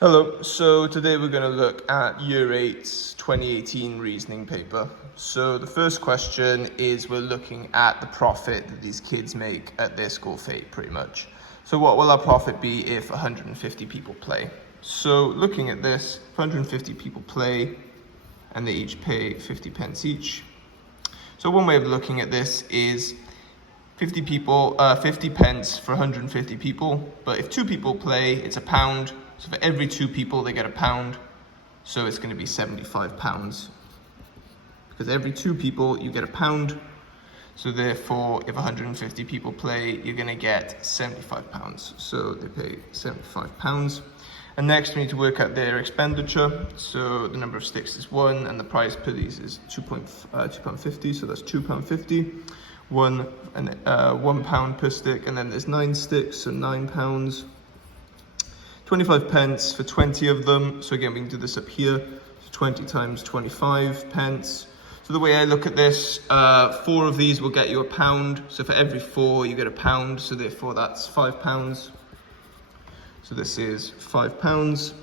Hello, so today we're going to look at Year 8's 2018 reasoning paper. So the first question is we're looking at the profit that these kids make at their school fete pretty much. So what will our profit be if 150 people play? So looking at this, 150 people play and they each pay 50 pence each. So one way of looking at this is 50 pence for 150 people, but if 2 people play, it's £1. So for every 2 people, they get £1. So it's going to be £75. Because every 2 people, you get £1. So therefore, if 150 people play, you're going to get £75. So they pay £75. And next, we need to work out their expenditure. So the number of sticks is 1, and the price per these is £2.50. So that's £2.50. £1 per stick, and then there's 9 sticks, so £9. 25 pence for 20 of them. So again, we can do this up here. So 20 times 25 pence. So the way I look at this, 4 of these will get you £1. So for every 4, you get £1. So therefore, that's £5. So this is £5.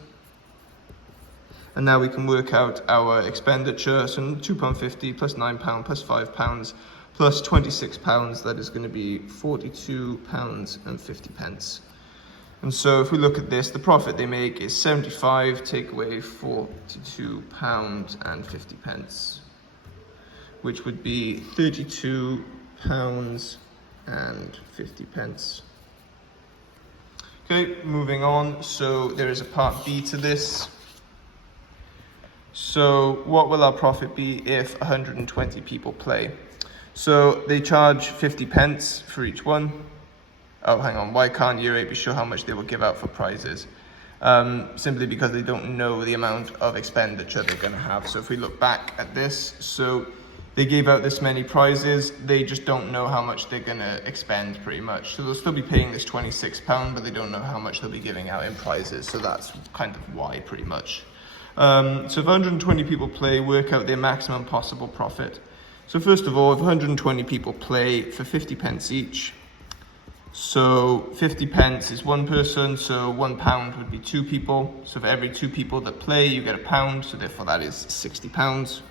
And now we can work out our expenditure. So £2.50 plus £9 plus £5 plus £26. That is going to be £42.50. And so if we look at this, the profit they make is 75, take away £42.50, which would be £32.50. Okay, moving on. So there is a part B to this. So what will our profit be if 120 people play? So they charge 50 pence for each one. Oh, hang on, why can't Year 8 be sure how much they will give out for prizes? Simply because they don't know the amount of expenditure they're going to have. So if we look back at this, so they gave out this many prizes, they just don't know how much they're going to expend pretty much. So they'll still be paying this £26, but they don't know how much they'll be giving out in prizes. So that's kind of why pretty much. So if 120 people play, work out their maximum possible profit. So first of all, if 120 people play for 50 pence each, so 50 pence is 1 person, so £1 would be 2 people. So for every 2 people that play, you get £1, so therefore that is £60.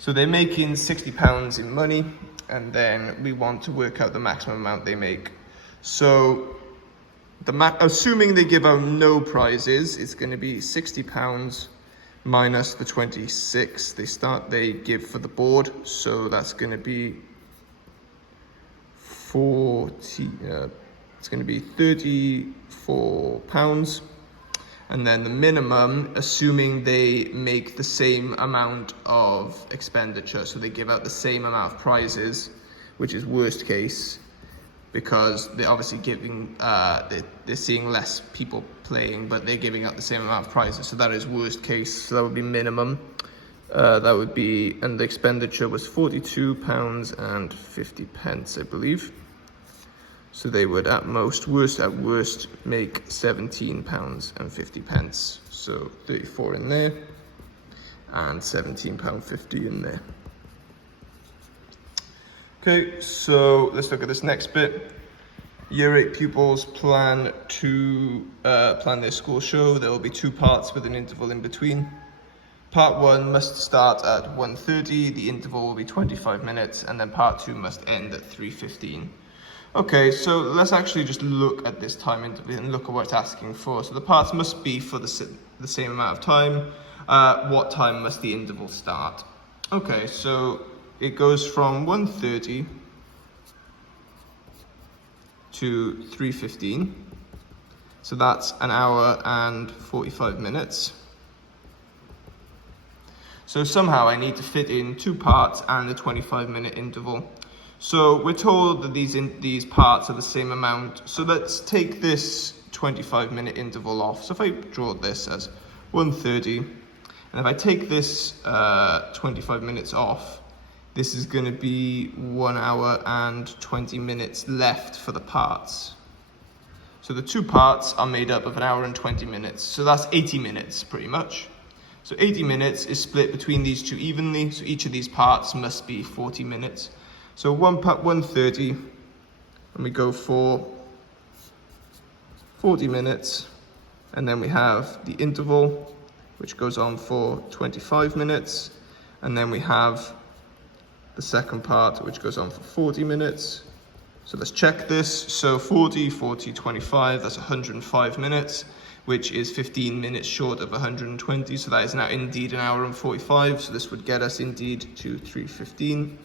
So they're making £60 in money, and then we want to work out the maximum amount they make. So assuming they give out no prizes, it's going to be £60 minus the 26 they give for the board. So that's going to be 40, it's going to be £34. And then the minimum, assuming they make the same amount of expenditure, so they give out the same amount of prizes, which is worst case, because they're obviously giving, they're seeing less people playing, but they're giving out the same amount of prizes, so that is worst case, so that would be minimum. That would be, and the expenditure was £42.50, I believe. So they would at worst, make £17.50. So 34 in there and £17.50 in there. Okay, so let's look at this next bit. Year 8 pupils plan their school show. There will be 2 parts with an interval in between. Part 1 must start at 1:30, the interval will be 25 minutes, and then part 2 must end at 3:15. Okay, so let's actually just look at this time interval and look at what it's asking for. So the parts must be for the same amount of time. What time must the interval start? Okay, so it goes from 1:30 to 3:15. So that's an hour and 45 minutes. So somehow I need to fit in 2 parts and a 25-minute interval. So we're told that these parts are the same amount. So let's take this 25-minute interval off. So if I draw this as 1:30, and if I take this 25 minutes off, this is going to be 1 hour and 20 minutes left for the parts. So the 2 parts are made up of an hour and 20 minutes. So that's 80 minutes pretty much. So 80 minutes is split between these 2 evenly. So each of these parts must be 40 minutes. So 1:30, and we go for 40 minutes. And then we have the interval, which goes on for 25 minutes. And then we have the second part, which goes on for 40 minutes. So let's check this. So 40, 40, 25, that's 105 minutes, which is 15 minutes short of 120. So that is now indeed an hour and 45. So this would get us indeed to 3:15.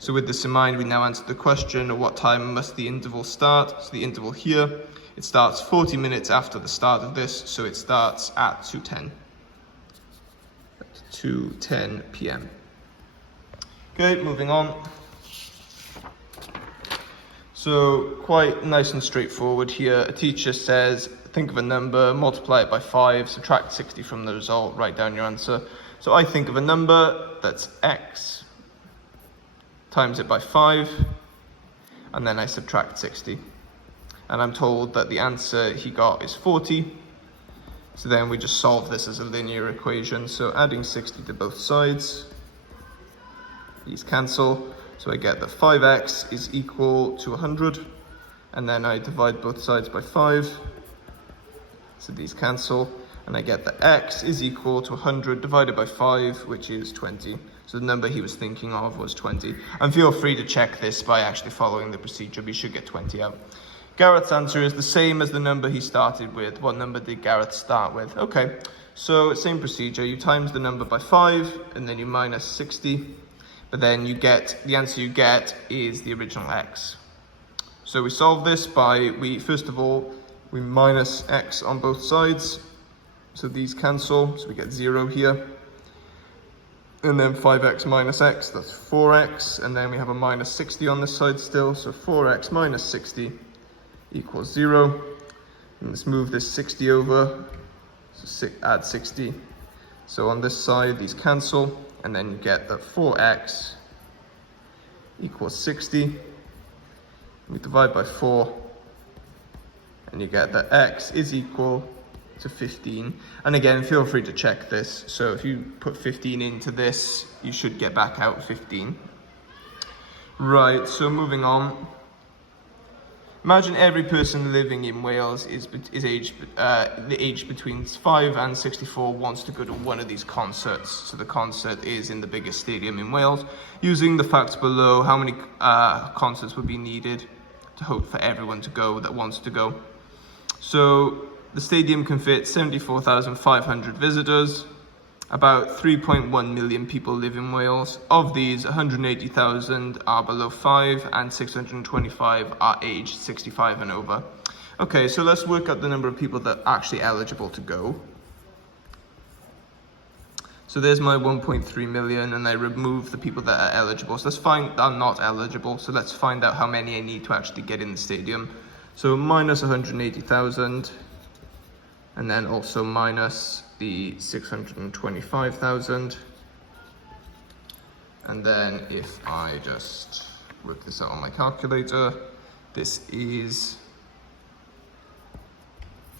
So with this in mind, we now answer the question, at what time must the interval start? So the interval here, it starts 40 minutes after the start of this. So it starts at 2:10. At 2:10 p.m. Okay, moving on. So quite nice and straightforward here. A teacher says, think of a number, multiply it by 5, subtract 60 from the result, write down your answer. So I think of a number that's x, times it by 5, and then I subtract 60. And I'm told that the answer he got is 40. So then we just solve this as a linear equation. So adding 60 to both sides, these cancel. So I get that 5x is equal to 100, and then I divide both sides by 5, so these cancel, and I get that x is equal to 100 divided by 5, which is 20. So the number he was thinking of was 20. And feel free to check this by actually following the procedure, but you should get 20 out. Gareth's answer is the same as the number he started with. What number did Gareth start with? Okay, so same procedure. You times the number by 5, and then you minus 60. But then you get, the answer you get is the original x. So we solve this by, first of all, we minus x on both sides. So these cancel, so we get 0 here. And then 5x minus x, that's 4x. And then we have a minus 60 on this side still. So 4x minus 60 equals 0. And let's move this 60 over, so add 60. So on this side, these cancel. And then you get that 4x equals 60. We divide by 4, and you get that x is equal to 15. And again, feel free to check this. So if you put 15 into this, you should get back out 15. Right, so moving on. Imagine every person living in Wales is aged, the age between 5 and 64 wants to go to one of these concerts. So the concert is in the biggest stadium in Wales. Using the facts below, how many concerts would be needed to hope for everyone to go that wants to go? So the stadium can fit 74,500 visitors. About 3.1 million people live in Wales. Of these, 180,000 are below 5 and 625 are aged 65 and over. Okay, so let's work out the number of people that are actually eligible to go. So there's my 1.3 million, and I remove the people that are eligible. So let's find are not eligible. So let's find out how many I need to actually get in the stadium. So minus 180,000, and then also minus the 625,000. And then if I just work this out on my calculator, this is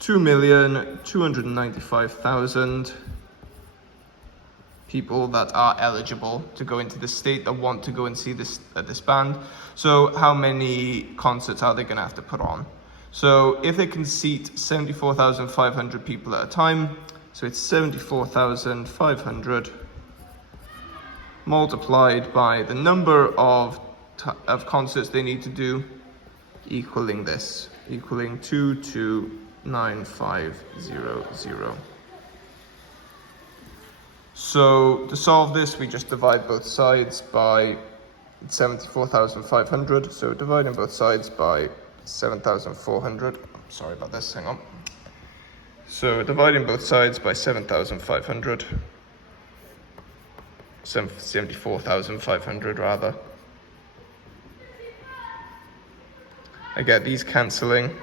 2,295,000 people that are eligible to go into the state, that want to go and see this band. So how many concerts are they going to have to put on? So if they can seat 74,500 people at a time, so it's 74,500 multiplied by the number of concerts they need to do, equaling this, equaling 229,500. So to solve this, we just divide both sides by 74,500. So dividing both sides by 7,400. Sorry about this, hang on. So dividing both sides by 7,500. 74,500 rather. I get these cancelling.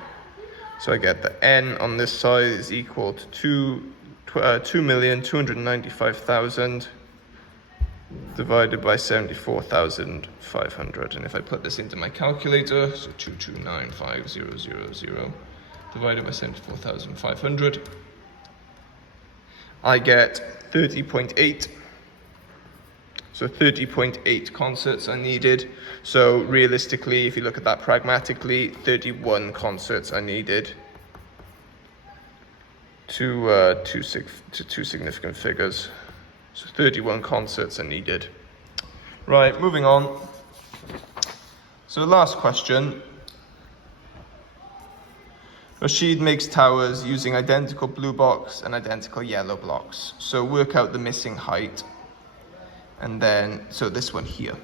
So I get the n on this side is equal to 2,295,000 divided by 74,500. And if I put this into my calculator, so 229,500 divided by 74,500, I get 30.8. So 30.8 concerts are needed. So realistically, if you look at that pragmatically, 31 concerts are needed two significant figures. So 31 concerts are needed. Right, moving on. So last question. Rashid makes towers using identical blue blocks and identical yellow blocks. So work out the missing height. And then, so this one here.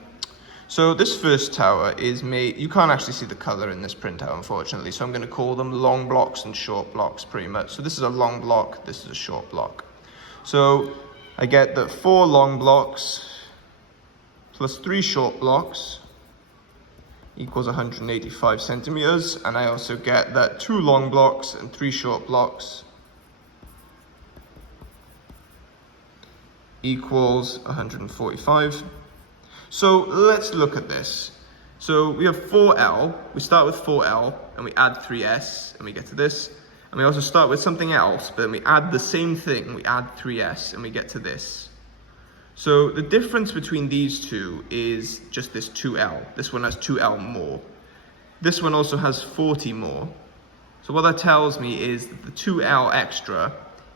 So this first tower is made, you can't actually see the color in this printout, unfortunately. So I'm going to call them long blocks and short blocks pretty much. So this is a long block, this is a short block. So I get that 4 long blocks plus 3 short blocks equals 185 centimeters. And I also get that 2 long blocks and 3 short blocks equals 145. So let's look at this. So we have 4L, we start with 4L and we add 3S and we get to this. And we also start with something else, but then we add the same thing, we add 3S and we get to this. So the difference between these two is just this 2L. This one has 2L more. This one also has 40 more. So what that tells me is that the 2L extra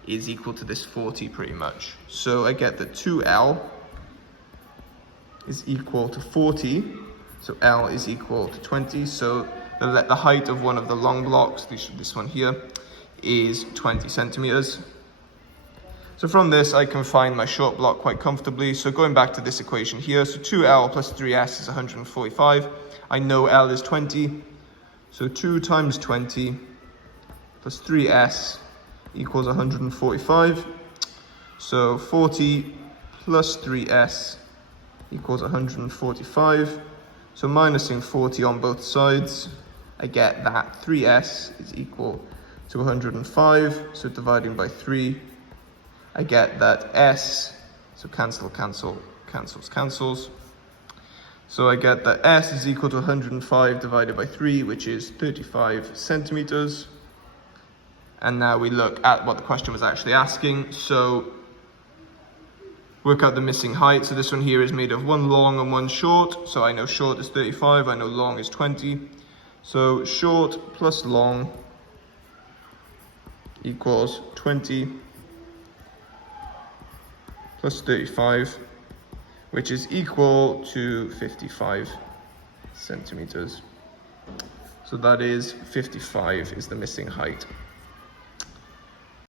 is equal to this 40 pretty much. So I get that 2L is equal to 40. So L is equal to 20. So the height of one of the long blocks, this one here, is 20 centimeters. So from this, I can find my short block quite comfortably. So going back to this equation here, so 2L plus 3S is 145. I know L is 20. So 2 times 20 plus 3S equals 145. So 40 plus 3S equals 145. So minusing 40 on both sides, I get that 3S is equal to 105. So dividing by 3, I get that S, so cancels. So I get that S is equal to 105 divided by 3, which is 35 centimeters. And now we look at what the question was actually asking. So work out the missing height. So this one here is made of 1 long and 1 short. So I know short is 35, I know long is 20. So short plus long equals 20 plus 35, which is equal to 55 centimeters. So that is 55 is the missing height.